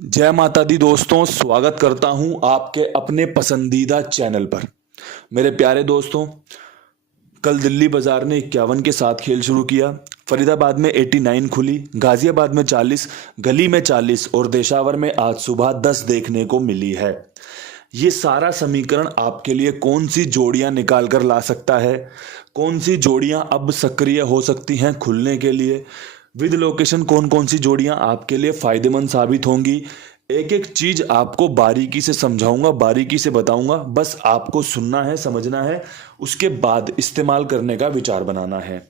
जय माता दी दोस्तों, स्वागत करता हूं आपके अपने पसंदीदा चैनल पर। मेरे प्यारे दोस्तों, कल दिल्ली बाजार ने 51 के साथ खेल शुरू किया। फरीदाबाद में 89 खुली, गाजियाबाद में 40, गली में 40 और देशावर में आज सुबह 10 देखने को मिली है। ये सारा समीकरण आपके लिए कौन सी जोड़ियां निकाल कर ला सकता है, कौन सी जोड़ियां अब सक्रिय हो सकती हैं खुलने के लिए, विद लोकेशन कौन कौन सी जोड़ियां आपके लिए फायदेमंद साबित होंगी, एक एक चीज आपको बारीकी से समझाऊंगा, बारीकी से बताऊंगा। बस आपको सुनना है, समझना है, उसके बाद इस्तेमाल करने का विचार बनाना है।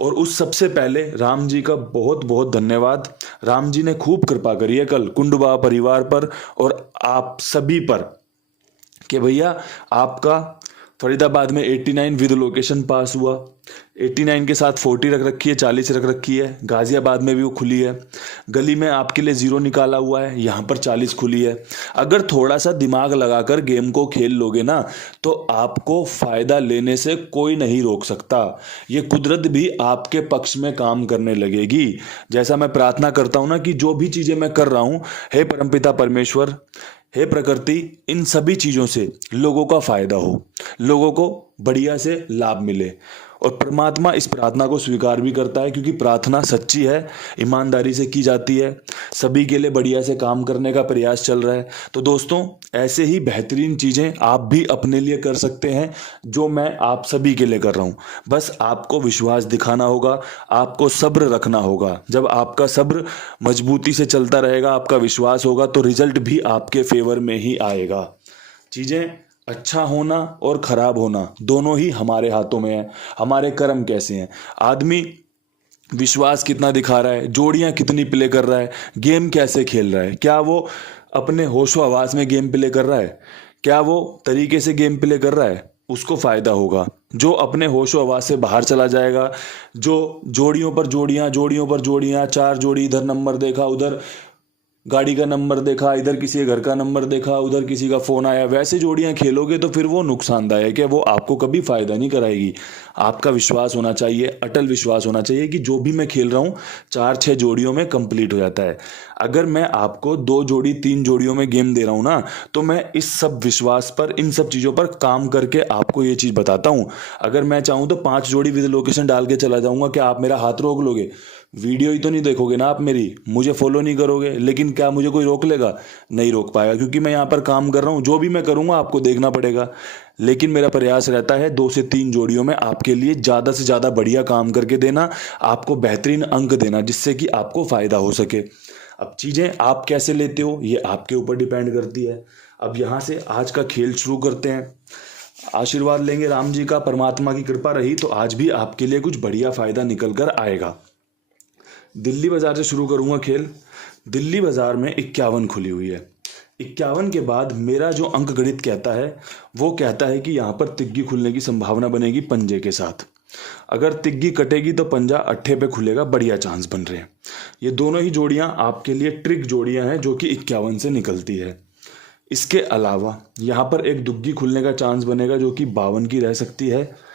और उस सबसे पहले राम जी का बहुत बहुत धन्यवाद। राम जी ने खूब कृपा करी है कल कुंडवा परिवार पर और आप सभी पर, कि भैया आपका फरीदाबाद में 89 विद लोकेशन पास हुआ। 89 के साथ 40 रख रखी है, 40 रख रखी है। गाजियाबाद में भी वो खुली है। गली में आपके लिए 0 निकाला हुआ है, यहाँ पर 40 खुली है। अगर थोड़ा सा दिमाग लगाकर गेम को खेल लोगे ना, तो आपको फायदा लेने से कोई नहीं रोक सकता। ये कुदरत भी आपके पक्ष में काम करने लगेगी। जैसा मैं प्रार्थना करता हूं ना कि जो भी चीजें मैं कर रहा हूं, हे परमपिता परमेश्वर, हे प्रकृति, इन सभी चीजों से लोगों का फायदा हो, लोगों को बढ़िया से लाभ मिले। और परमात्मा इस प्रार्थना को स्वीकार भी करता है, क्योंकि प्रार्थना सच्ची है, ईमानदारी से की जाती है, सभी के लिए बढ़िया से काम करने का प्रयास चल रहा है। तो दोस्तों, ऐसे ही बेहतरीन चीजें आप भी अपने लिए कर सकते हैं, जो मैं आप सभी के लिए कर रहा हूं। बस आपको विश्वास दिखाना होगा, आपको सब्र रखना होगा। जब आपका सब्र मजबूती से चलता रहेगा, आपका विश्वास होगा, तो रिजल्ट भी आपके फेवर में ही आएगा। चीजें अच्छा होना और खराब होना दोनों ही हमारे हाथों में है। हमारे कर्म कैसे हैं, आदमी विश्वास कितना दिखा रहा है, जोड़ियां कितनी प्ले कर रहा है, गेम कैसे खेल रहा है, क्या वो अपने होशो हवास में गेम प्ले कर रहा है, क्या वो तरीके से गेम प्ले कर रहा है, उसको फायदा होगा। जो अपने होशो हवास से बाहर चला जाएगा, जो जोड़ियों पर जोड़ियां, जोड़ियों पर जोड़ियां, 4 जोड़ी, इधर नंबर देखा, उधर गाड़ी का नंबर देखा, इधर किसी के घर का नंबर देखा, उधर किसी का फोन आया, वैसे जोड़ियां खेलोगे तो फिर वो नुकसानदायक है, वो आपको कभी फायदा नहीं कराएगी। आपका विश्वास होना चाहिए, अटल विश्वास होना चाहिए कि जो भी मैं खेल रहा हूं 4-6 जोड़ियों में कंप्लीट हो जाता है। अगर मैं आपको 2 जोड़ी 3 जोड़ियों में गेम दे रहा हूं ना, तो मैं इस सब विश्वास पर, इन सब चीजों पर काम करके आपको ये चीज बताता हूं। अगर मैं चाहूं तो 5 जोड़ी विद लोकेशन डाल के चला जाऊंगा, क्या आप मेरा हाथ रोक लोगे? वीडियो ही तो नहीं देखोगे ना आप मेरी, मुझे फॉलो नहीं करोगे, लेकिन क्या मुझे कोई रोक लेगा? नहीं रोक पाएगा, क्योंकि मैं यहाँ पर काम कर रहा हूँ। जो भी मैं करूँगा आपको देखना पड़ेगा, लेकिन मेरा प्रयास रहता है 2 से 3 जोड़ियों में आपके लिए ज़्यादा से ज़्यादा बढ़िया काम करके देना, आपको बेहतरीन अंक देना, जिससे कि आपको फ़ायदा हो सके। अब चीज़ें आप कैसे लेते हो ये आपके ऊपर डिपेंड करती है। अब यहाँ से आज का खेल शुरू करते हैं। आशीर्वाद लेंगे राम जी का, परमात्मा की कृपा रही तो आज भी आपके लिए कुछ बढ़िया फ़ायदा निकल कर आएगा। दिल्ली बाजार से शुरू करूंगा खेल। दिल्ली बाजार में 51 खुली हुई है। 51 के बाद मेरा जो अंक गणित कहता है, वो कहता है कि यहाँ पर तिग्गी खुलने की संभावना बनेगी पंजे के साथ। अगर तिग्गी कटेगी तो पंजा अट्ठे पे खुलेगा, बढ़िया चांस बन रहे हैं। ये दोनों ही जोड़ियां आपके लिए ट्रिक जोड़ियां हैं, जो कि 51 से निकलती है। इसके अलावा यहाँ पर एक दुग्गी खुलने का चांस बनेगा, जो कि 52 की रह सकती है।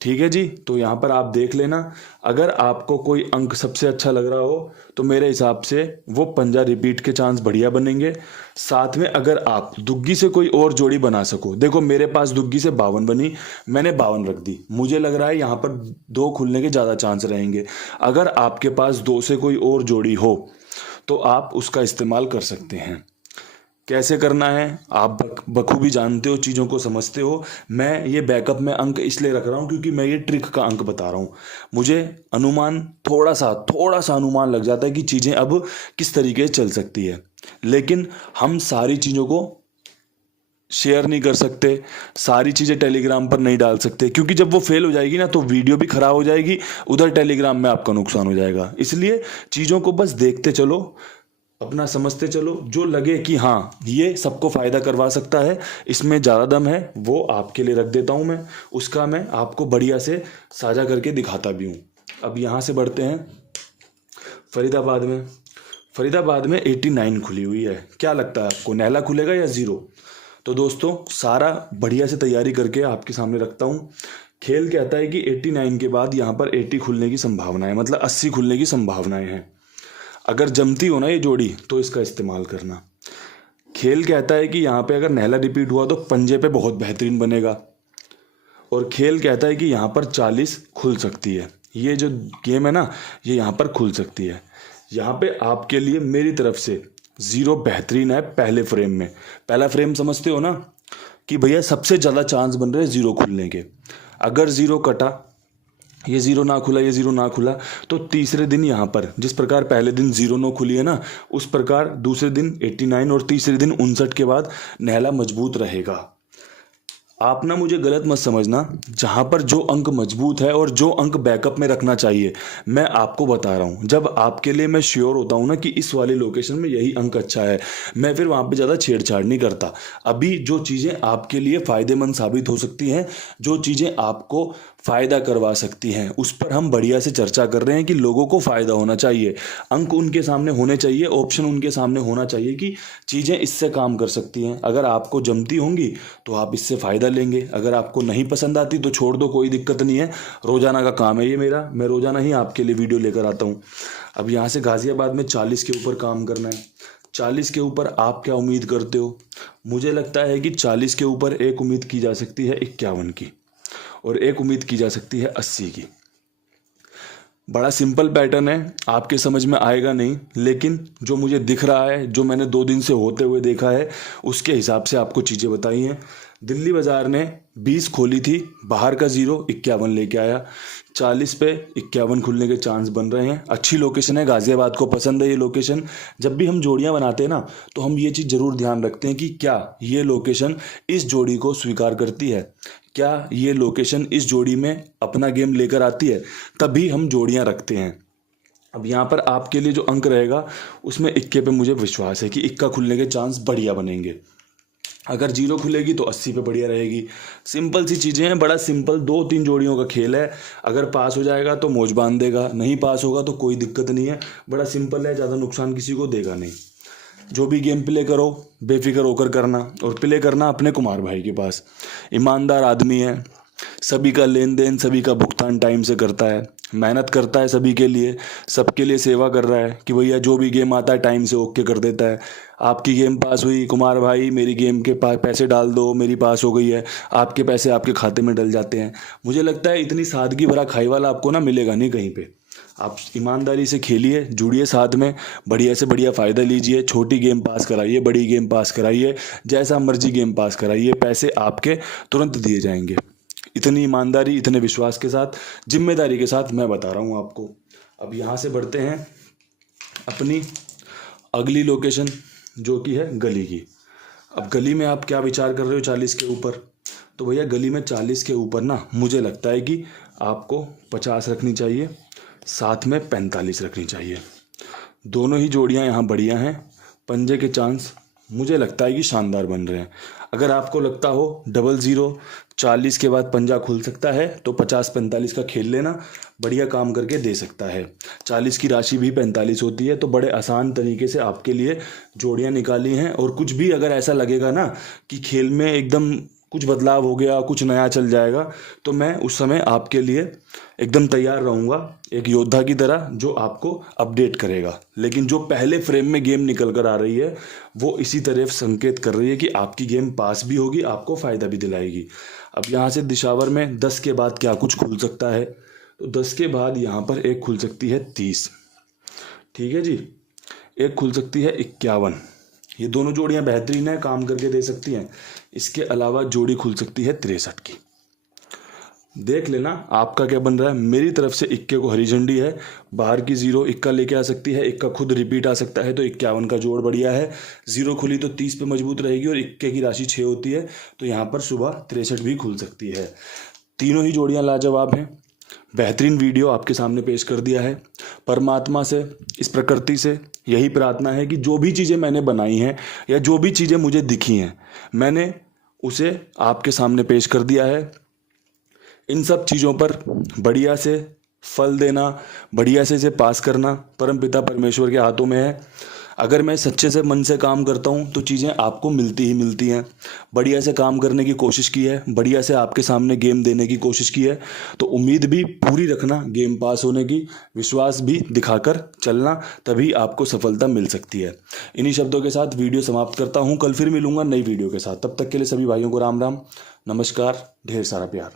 ठीक है जी, तो यहाँ पर आप देख लेना। अगर आपको कोई अंक सबसे अच्छा लग रहा हो, तो मेरे हिसाब से वो पंजा रिपीट के चांस बढ़िया बनेंगे। साथ में अगर आप दुग्गी से कोई और जोड़ी बना सको, देखो मेरे पास दुग्गी से 52 बनी, मैंने 52 रख दी, मुझे लग रहा है यहाँ पर 2 खुलने के ज़्यादा चांस रहेंगे। अगर आपके पास 2 से कोई और जोड़ी हो, तो आप उसका इस्तेमाल कर सकते हैं। कैसे करना है आप बखूबी जानते हो, चीज़ों को समझते हो। मैं ये बैकअप में अंक इसलिए रख रहा हूँ क्योंकि मैं ये ट्रिक का अंक बता रहा हूँ। मुझे अनुमान थोड़ा सा अनुमान लग जाता है कि चीज़ें अब किस तरीके से चल सकती है, लेकिन हम सारी चीज़ों को शेयर नहीं कर सकते, सारी चीज़ें टेलीग्राम पर नहीं डाल सकते, क्योंकि जब वो फेल हो जाएगी ना, तो वीडियो भी खराब हो जाएगी, उधर टेलीग्राम में आपका नुकसान हो जाएगा। इसलिए चीज़ों को बस देखते चलो, अपना समझते चलो, जो लगे कि हाँ ये सबको फायदा करवा सकता है, इसमें ज़्यादा दम है, वो आपके लिए रख देता हूँ मैं, उसका मैं आपको बढ़िया से साझा करके दिखाता भी हूँ। अब यहाँ से बढ़ते हैं फरीदाबाद में। फरीदाबाद में 89 खुली हुई है। क्या लगता है आपको, नैला खुलेगा या 0? तो दोस्तों, सारा बढ़िया से तैयारी करके आपके सामने रखता हूँ। खेल कहता है कि 89 के बाद यहाँ पर 80 खुलने की संभावना है, मतलब 80 खुलने की संभावनाएं हैं। अगर जमती हो ना ये जोड़ी तो इसका इस्तेमाल करना। खेल कहता है कि यहाँ पे अगर नहला रिपीट हुआ तो पंजे पे बहुत बेहतरीन बनेगा, और खेल कहता है कि यहाँ पर 40 खुल सकती है। ये जो गेम है ना, ये यहाँ पर खुल सकती है। यहाँ पे आपके लिए मेरी तरफ से 0 बेहतरीन है पहले फ्रेम में। पहला फ्रेम समझते हो ना कि भैया सबसे ज़्यादा चांस बन रहे हैं 0 खुलने के। अगर 0 कटा, ये 0 ना खुला, ये 0 ना खुला, तो तीसरे दिन यहाँ पर जिस प्रकार पहले दिन 0-9 खुली है ना, उस प्रकार दूसरे दिन 89 और तीसरे दिन 59 के बाद नहला मजबूत रहेगा। आप ना मुझे गलत मत समझना, जहाँ पर जो अंक मजबूत है और जो अंक बैकअप में रखना चाहिए मैं आपको बता रहा हूँ। जब आपके लिए मैं श्योर होता हूँ ना कि इस वाले लोकेशन में यही अंक अच्छा है, मैं फिर वहाँ पे ज़्यादा छेड़छाड़ नहीं करता। अभी जो चीज़ें आपके लिए फ़ायदेमंद साबित हो सकती हैं, जो चीज़ें आपको फ़ायदा करवा सकती हैं, उस पर हम बढ़िया से चर्चा कर रहे हैं कि लोगों को फ़ायदा होना चाहिए, अंक उनके सामने होने चाहिए, ऑप्शन उनके सामने होना चाहिए कि चीज़ें इससे काम कर सकती हैं। अगर आपको जमती होंगी तो आप इससे फ़ायदा लेंगे, अगर आपको नहीं पसंद आती तो छोड़ दो, कोई दिक्कत नहीं है। रोज़ाना का काम है ये मेरा, मैं रोज़ाना ही आपके लिए वीडियो लेकर आता हूँ। अब यहाँ से गाज़ियाबाद में 40 के ऊपर काम करना है। 40 के ऊपर आप क्या उम्मीद करते हो? मुझे लगता है कि 40 के ऊपर एक उम्मीद की जा सकती है 51 की, और एक उम्मीद की जा सकती है 80 की। बड़ा सिंपल पैटर्न है, आपके समझ में आएगा नहीं, लेकिन जो मुझे दिख रहा है, जो मैंने 2 दिन से होते हुए देखा है, उसके हिसाब से आपको चीज़ें बताई हैं। दिल्ली बाज़ार ने 20 खोली थी, बाहर का 0 51 लेके आया। 40 पे 51 खुलने के चांस बन रहे हैं। अच्छी लोकेशन है, गाज़ियाबाद को पसंद है ये लोकेशन। जब भी हम जोड़ियां बनाते हैं ना, तो हम ये चीज़ ज़रूर ध्यान रखते हैं कि क्या ये लोकेशन इस जोड़ी को स्वीकार करती है, क्या ये लोकेशन इस जोड़ी में अपना गेम लेकर आती है, तभी हम जोड़ियां रखते हैं। अब यहाँ पर आपके लिए जो अंक रहेगा उसमें 21 पे मुझे विश्वास है कि 21 खुलने के चांस बढ़िया बनेंगे। अगर 0 खुलेगी तो 80 पे बढ़िया रहेगी। सिंपल सी चीज़ें हैं, बड़ा सिंपल 2-3 जोड़ियों का खेल है। अगर पास हो जाएगा तो मौज बांध देगा, नहीं पास होगा तो कोई दिक्कत नहीं है। बड़ा सिंपल है, ज़्यादा नुकसान किसी को देगा नहीं। जो भी गेम प्ले करो बेफिक्र होकर करना, और प्ले करना अपने कुमार भाई के पास। ईमानदार आदमी है, सभी का लेन देन, सभी का भुगतान टाइम से करता है, मेहनत करता है सभी के लिए, सबके लिए सेवा कर रहा है कि भैया जो भी गेम आता है टाइम से ओके कर देता है। आपकी गेम पास हुई, कुमार भाई मेरी गेम के पैसे डाल दो, मेरी पास हो गई है, आपके पैसे आपके खाते में डल जाते हैं। मुझे लगता है इतनी सादगी भरा खाई वाला आपको ना मिलेगा नहीं कहीं पे। आप ईमानदारी से खेलिए, जुड़िए साथ में, बढ़िया से बढ़िया फ़ायदा लीजिए। छोटी गेम पास कराइए, बड़ी गेम पास कराइए, जैसा मर्जी गेम पास कराइए, पैसे आपके तुरंत दिए जाएंगे। इतनी ईमानदारी, इतने विश्वास के साथ, जिम्मेदारी के साथ मैं बता रहा हूँ आपको। अब यहाँ से बढ़ते हैं अपनी अगली लोकेशन, जो कि है गली की। अब गली में आप क्या विचार कर रहे हो 40 के ऊपर? तो भैया गली में 40 के ऊपर ना मुझे लगता है कि आपको 50 रखनी चाहिए, साथ में 45 रखनी चाहिए। दोनों ही जोड़ियां यहाँ बढ़िया हैं। पंजे के चांस मुझे लगता है कि शानदार बन रहे हैं। अगर आपको लगता हो 00 40 के बाद पंजा खुल सकता है तो 50-45 का खेल लेना, बढ़िया काम करके दे सकता है। 40 की राशि भी 45 होती है, तो बड़े आसान तरीके से आपके लिए जोड़ियां निकाली हैं। और कुछ भी अगर ऐसा लगेगा ना कि खेल में एकदम कुछ बदलाव हो गया, कुछ नया चल जाएगा, तो मैं उस समय आपके लिए एकदम तैयार रहूँगा, एक योद्धा की तरह जो आपको अपडेट करेगा। लेकिन जो पहले फ्रेम में गेम निकल कर आ रही है वो इसी तरफ संकेत कर रही है कि आपकी गेम पास भी होगी, आपको फ़ायदा भी दिलाएगी। अब यहाँ से दिशावर में 10 के बाद क्या कुछ खुल सकता है? तो 10 के बाद यहाँ पर एक खुल सकती है 30, ठीक है जी। एक खुल सकती है 51। ये दोनों जोड़ियां बेहतरीन है, काम करके दे सकती हैं। इसके अलावा जोड़ी खुल सकती है 63 की। देख लेना आपका क्या बन रहा है। मेरी तरफ से 21 को हरी झंडी है। बाहर की 0 21 लेके आ सकती है, 21 खुद रिपीट आ सकता है, तो 51 का जोड़ बढ़िया है। 0 खुली तो 30 पे मजबूत रहेगी, और 21 की राशि 6 होती है, तो यहाँ पर सुबह 63 भी खुल सकती है। तीनों ही जोड़ियाँ लाजवाब हैं। बेहतरीन वीडियो आपके सामने पेश कर दिया है। परमात्मा से, इस प्रकृति से यही प्रार्थना है कि जो भी चीज़ें मैंने बनाई हैं या जो भी चीज़ें मुझे दिखी हैं, मैंने उसे आपके सामने पेश कर दिया है। इन सब चीज़ों पर बढ़िया से फल देना, बढ़िया से इसे पास करना परमपिता परमेश्वर के हाथों में है। अगर मैं सच्चे से मन से काम करता हूँ तो चीज़ें आपको मिलती ही मिलती हैं। बढ़िया से काम करने की कोशिश की है, बढ़िया से आपके सामने गेम देने की कोशिश की है, तो उम्मीद भी पूरी रखना गेम पास होने की, विश्वास भी दिखाकर चलना, तभी आपको सफलता मिल सकती है। इन्हीं शब्दों के साथ वीडियो समाप्त करता हूँ। कल फिर मिलूंगा नई वीडियो के साथ। तब तक के लिए सभी भाइयों को राम राम, नमस्कार, ढेर सारा प्यार।